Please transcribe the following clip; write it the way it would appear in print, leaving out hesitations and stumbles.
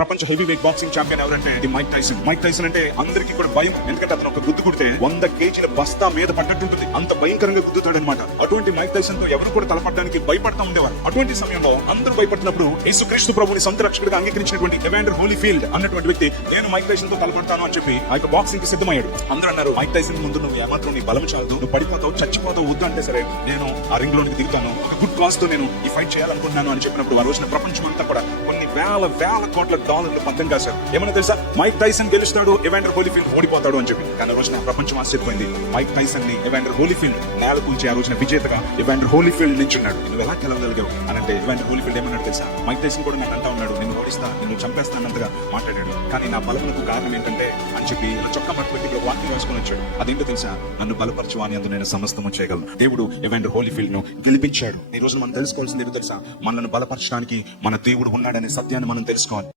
ప్రపంచ heavy weight boxing champion ఎవరంటే ఇది మైక్ టైసన్. మైక్ టైసన్ అంటే అందరికీ కూడా భయం. ఎందుకంటే అతను ఒక గుద్దు కుడితే 100 కేజీల బస్తా మీద పడ్డట్టుంటుంది. అంత భయంకరంగా గుద్దుతాడనమాట. అటువంటి మైక్ టైసన్ తో ఎవరు కూడా తలపడడానికి భయపడతా ఉండేవారు. అటువంటి సమయంలో అందరూ భయపడుతున్నప్పుడు యేసుక్రీస్తు ప్రభుని సొంత రక్షకుడిగా అంగీకరించినటువంటి ఎవాండర్ హోలీఫీల్డ్ అన్నటువంటి వ్యక్తి నేను మైక్ టైసన్ తో తలపడతాను అని చెప్పి ఆ యొక్క బాక్సింగ్ కి సిద్ధమయ్యాడు. అందరూ అన్నారు మైక్ టైసన్ ముందు నువ్వు ఏమాత్రం నీ బలం చాలదు, నువ్వు పడిపోతావు, చచ్చిపోతావు, వద్దు అంటే సరే నేను ఆ రింగ్ లోనికి దిగుతాను, ఒక గుడ్ కాజ్ తో నేను ఈ ఫైట్ చేయాలనుకున్నాను అని చెప్పినప్పుడు ఆ రోజున ప్రపంచం అంతా కూడా కొన్ని వేల కోట్ల డాలర్లు పంతం కాశారు. ఏమన్నా తెలుసా, మైక్ టైసన్ గెలుస్తాడు, ఎవాండర్ హోలీఫీల్డ్ ఓడిపోతాడు అని చెప్పి. కానీ ఆ రోజున ప్రపంచం ఆశ్చర్యపోయింది. మైక్ టైసన్ ని ఎవాండర్ హోలీఫీల్డ్ నేల కూల్చి ఆ రోజున విజేతగా ఎవాండర్ హోలీఫీల్డ్ నించున్నాడు. నువ్వు ఎలా గెలవగలిగావు అని అంటే ఎవాండర్ హోలీఫీల్డ్ ఏమన్నాడు తెలుసా, మైక్ టైసన్ కూడా నాకు అంటా ఉన్నాడు, నిన్ను ఓడిస్తా, నిన్ను చంపేస్తానంతగా మాట్లాడాడు. కానీ నా బలమునకు కారణం ఏంటంటే అని చెప్పి చొక్కా మట్టు పెట్టి వాక్యం రాసుకొని వచ్చాడు. అదేంటో తెలుసా, నన్ను బలపరచు అని అందు నేను సమస్తము చేయగలను. దేవుడు ఎవాండర్ హోలీఫీల్డ్ ను గెలిపించాడు. ఈ రోజు మనం తెలుసుకోవాల్సింది ఏంటో తెలుసా, మనల్ని బలపరచడానికి మన దేవుడు ఉన్నాడనే సత్యాన్ని మనం తెలుసుకోవాలి.